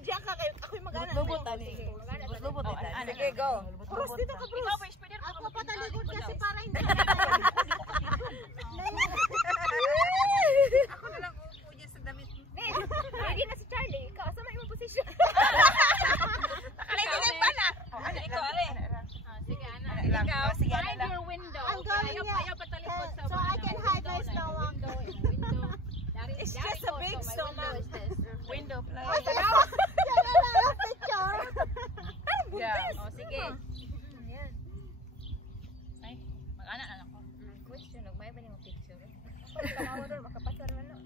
diyan ka kay ako'y mag-ana. Lubot ani. Lubot ani. Sige, go. Bros dito ka, bros. Ako patalikod kasi para hindi. Ako na lang upo dyan sa damit. Lagi na si Charlie. Ikaw, asa may imong posisyon? Alay, hindi pa na. Ikaw, ale. Sige, ana. Ikaw, sige, ale lang. Your window. I'm going Ayaw patalikod sa so I can hide my stomach. It's just a big stomach. Window play. Picture. Yeah. Oh, sige. Yan. Ay, mag-ana na ako. Question, nagmay ba niyong picture? Kamawa doon, makapasar man no.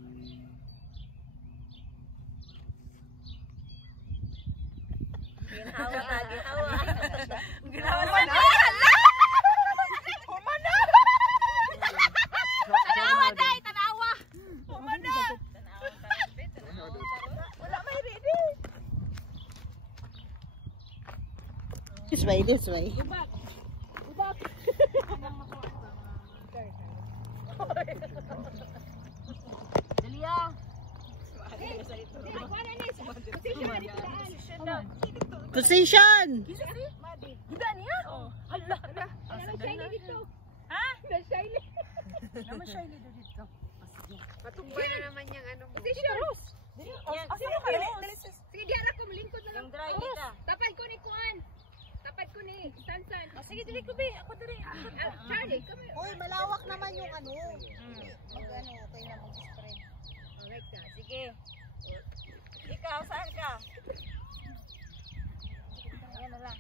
Ginhawa na, ginhawa. Ginawa na. Tanawa, day, tanawa. Wala may ready. This way. Delia. Position. Gida niya? Oh. Hala. Ha? Naman siya dito. Patumba na naman yung ano mo. Yan. Sino kayo? Sige, diyan ako, malingkod na lang. Yung dry dita. Tapad ko ni Kuan. Tapad ko ni Sansan. Sige, dili ko be. Ako diri. Charlie, kami. Uy, malawak naman yung ano. Mag-ano, okay na mag-spread. Alright ka. Sige. Ikaw, saan ka? Ayan na lang.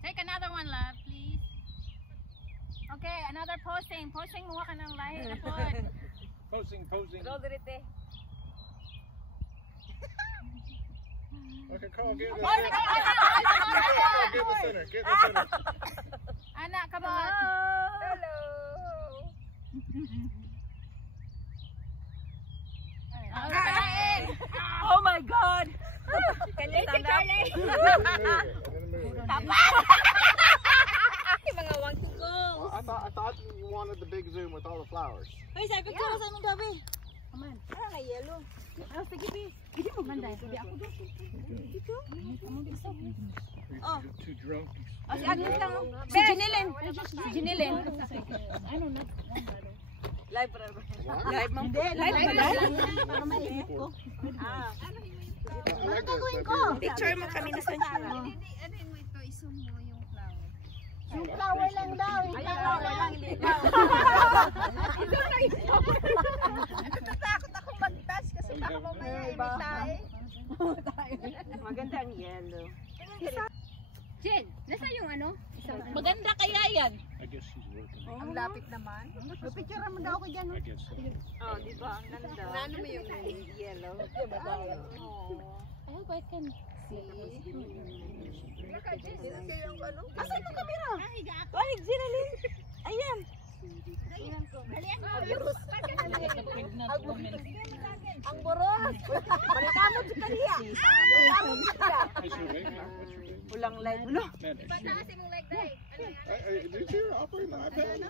Take another one, love, please. Okay, another posing. Posing mo ka ng lahi na po. Posing. Roll diri te. Okay, Carl, get in the Posing. center. Get in the center. Anak, come on. Hello. Oh my God! Can you stand up? And then move. Mga want to go. I thought you wanted the big zoom with all the flowers. Hoy, sabi ko sa anong gabi? Ano na yellow? Ah, sige be. Hindi mo manday. Sabi ako doon. Dito? Oh. Too drunk. Oh, si Agnes lang. Si Jinilin. Si Jinilin. Ano na? Live ba? Live mo? Hindi, live ba? Para maisip ko. Ah. I like the Picture mo kami na sunshine. Ano mo ito? Isum mo yung flower. Yung flower lang daw. Yung flower lang. Natatakot akong mag-touch kasi baka mamaya imitay. Maganda ang yellow. Jen, nasa yung ano? Maganda kaya yan. I guess she's working. Ang lapit naman. Picture mo daw ako dyan. I guess so. Oh, di ba? Ang ganda. Ano mo yung yellow? I hope I can see. Asan yung camera? Ay, Jinilin. Ayan. Ang burot. Pagkamot sa kaniya. What's your name? What's your name? Ulang light. Ulo. Manish. Pataasin mong like day. Did you operate an iPad?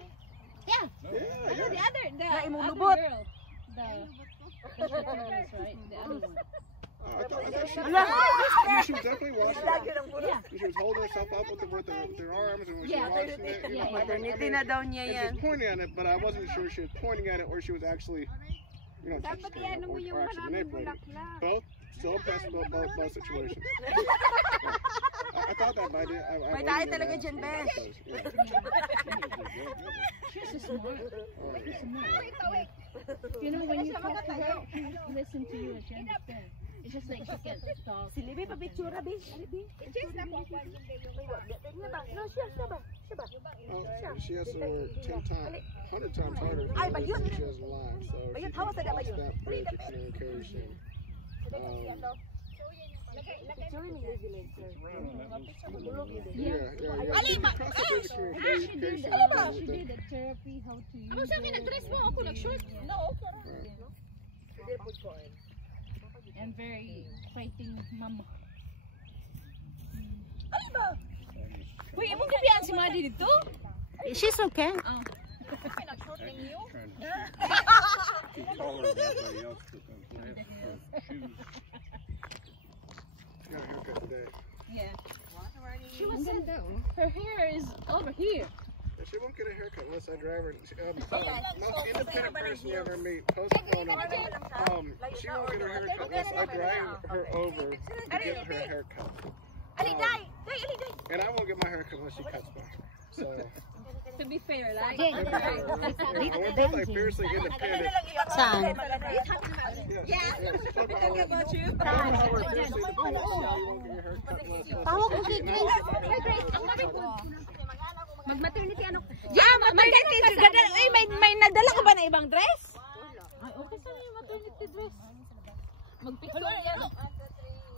Yeah. Yeah. The other Imulubot. girl. The right? The other one. I thought she was definitely washing it. She was holding herself up with their arms and when she was washing it. It was like Maternity na daw niya and she yan. was pointing at it, but I wasn't sure she was pointing at it or she was actually, touching it or actually manipulating it. Both. Still impressed with both situations. I thought that, but I didn't. May tayo talaga dyan, Ben. She's so smart. You know, when you talk to her, she listen to you and she understands. It's just like she can talk. Si Libby, pabitsura, Bi. Oh, she has to work 10 times, 100 times harder than she has in life. So she lost that bridge of communication. She did a therapy, how to use it. And very fighting mama. Uy, mo kabiyan si Madi dito? She's okay. Trying to taller than everybody else because I have shoes. She got a haircut today. Yeah. She was her hair is over here. And she won't get a haircut unless I drive her. Most independent person you ever meet, post photo. She won't get her haircut unless I drive her over to get her haircut. And I won't get my haircut unless she cuts my hair. So. To be fair, like. We're both like fiercely independent. Saan? Tawag mo si Grace. Mag-maternity ano? Yeah, maternity dress. May nadala ka ba na ibang dress? Ay, okay sana yung maternity dress. Mag-picture yan.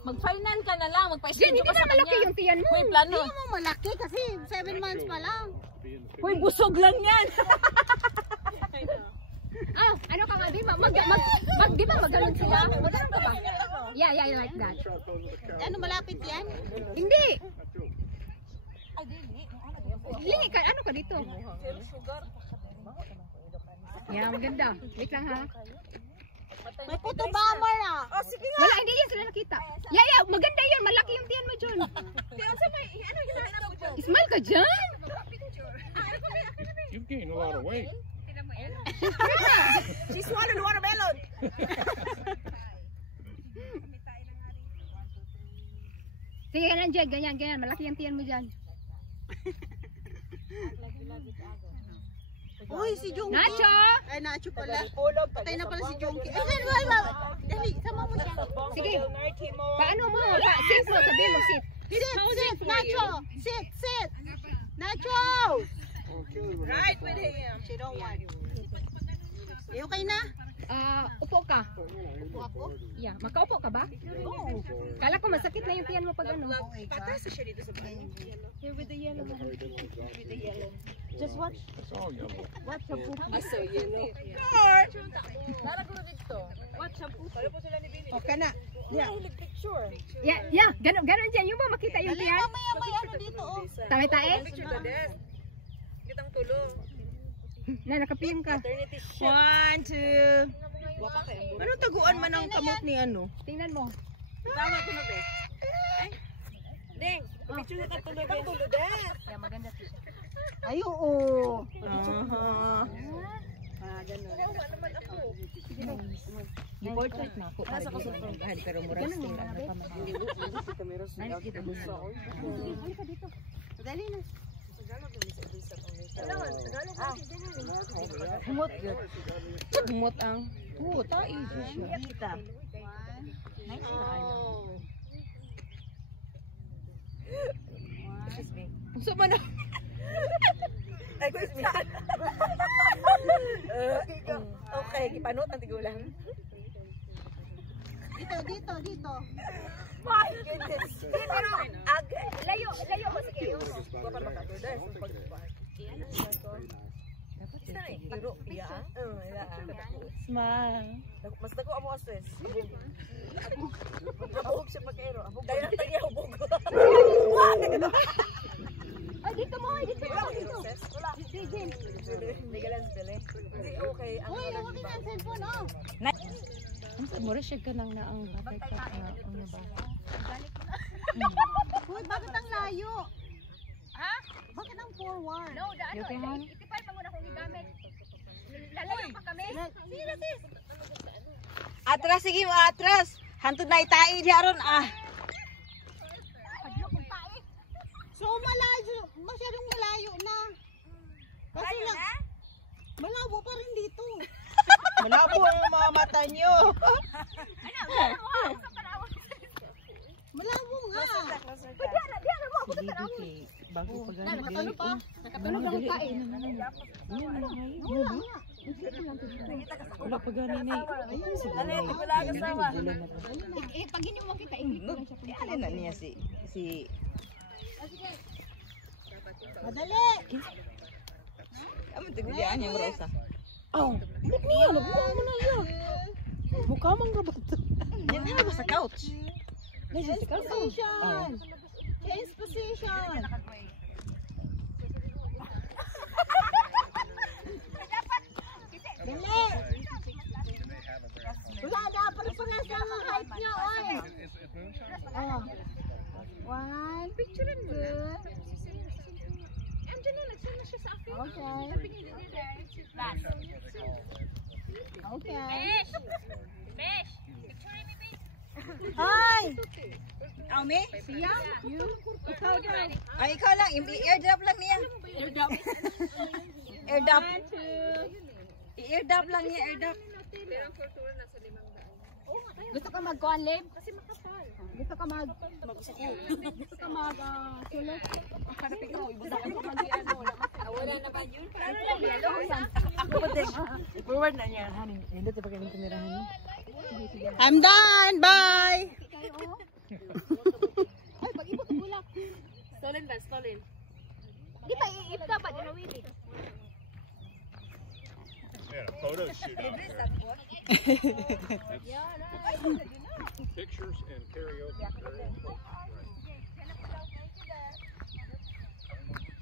Mag-final ka na lang. Magpa-schedule ka sa kanya. Malaki yung tiyan mo. May plano. Hindi mo malaki kasi 7 months pa lang. Uy, busog lang yan. Ano ka nga, di ba? Di ba maganon sila? Maganon ka ba? Yeah, like that. Ano, malapit yan? Hindi. Lingi ka, ano ka dito? Yeah, maganda. Wait lang ha. May puto bomber ah. Wala, hindi yan sila nakita. Yeah, maganda yun. Malaki yung tiyan mo dyan. Smile ka dyan. You've gained a lot of weight. She swallowed watermelon. Sige, ganyan dyan, ganyan. Malaki yung tiyan mo dyan. Uy, si Junkie. Nacho! Ay, Nacho pala. Patay na pala si Junkie. Dali, sama mo siya. Sige. Paano mo? Sit mo, sabihin mo, sit. Sit, Nacho. Sit. Nacho! Right with him. She don't want. Okay na? Upo ka. Upo ako? Yeah, makaupo ka ba? Oo. Kala ko masakit na yung tiyan mo pag ano. Patasa siya dito sa bahay. Here with the yellow. With the yellow. Just watch. It's all yellow. Watch the poop. I saw yellow. Naragulo dito. Watch the poop. Okay na. Yeah. Ganon dyan. Yung ba makita yung Dali, tiyan? mamaya may ano dito oh. Tae-tae? Picture the desk. Kitang tulo. Na, nakapiyong ka. 1, 2. Anong taguan man ang kamot ni ano? Tingnan mo. Tama ko na, Bes. Ay. Ding, picture na tulo, Bes. Tulo, Des. Yeah, maganda siya. Ay, oo. Ganun. Portrait na ako. Nasa ko sa panggahan, pero murag still ang napamahal. Nice kita mo. Dali na. Humot yun. Humot ang. Oo, tayo siya. Kita. Nice na. Gusto mo na. Excuse me. Okay, ipanot ang tigulang. Dito. My goodness. Pero, layo mo sa kayo. Wapa makatuloy. Smile. Mas dako amo stress. Abog siya pag-aero. Dahil lang tayo abog. Ay, dito mo. Wala. Hindi ka lang dali. Hindi okay. Uy, huwag na ang cellphone oh. Mura siya ka lang na ang batay ka na ano ba? Uy, bakit ang layo? Ha? Bakit ang forward? No, itipal pa muna kung gigamit. Lalayo pa kami. Atras, sige mo, atras. Hantod na itai diya ron, So, malayo. Masyadong malayo na. Kasi lang, malabo pa rin dito. Malabo ang mga mata nyo. Malabo nga. Bago pa gano'n. Nakatulog pa. Nakatulog lang ang kain. Wala pa gano'n na. Wala kasama. Pag inyo mo kita, inglit ko lang siya. Ano na niya si... Madali. Ano tiguyaan niya, Rosa? Oh, ba't niya? Nabuang mo na yun. Mukha mang rabat. Yan na ba sa couch? Change position. Change position. Dali. Yes. Okay. Fish. Fish. Picture me, babe. Hi! Ame? Yeah. You. Ikaw daw. Ay, ikaw lang. I-airdrop lang niya. Airdrop. Airdrop. 1, 2. I-airdrop lang niya. Airdrop. Gusto ka mag-kuhan, Lib? Gusto ka mag... Gusto ka mag... Sulit? Wala na ba yun? Ako ba din? I-forward na niya. I'm done. Bye! Ay, pag-ibot ang bulak. Stolen ba? Stolen. Di ba iipta pa din awili? Yeah, a photo shoot out there. Pictures and karaoke. Very important. Right.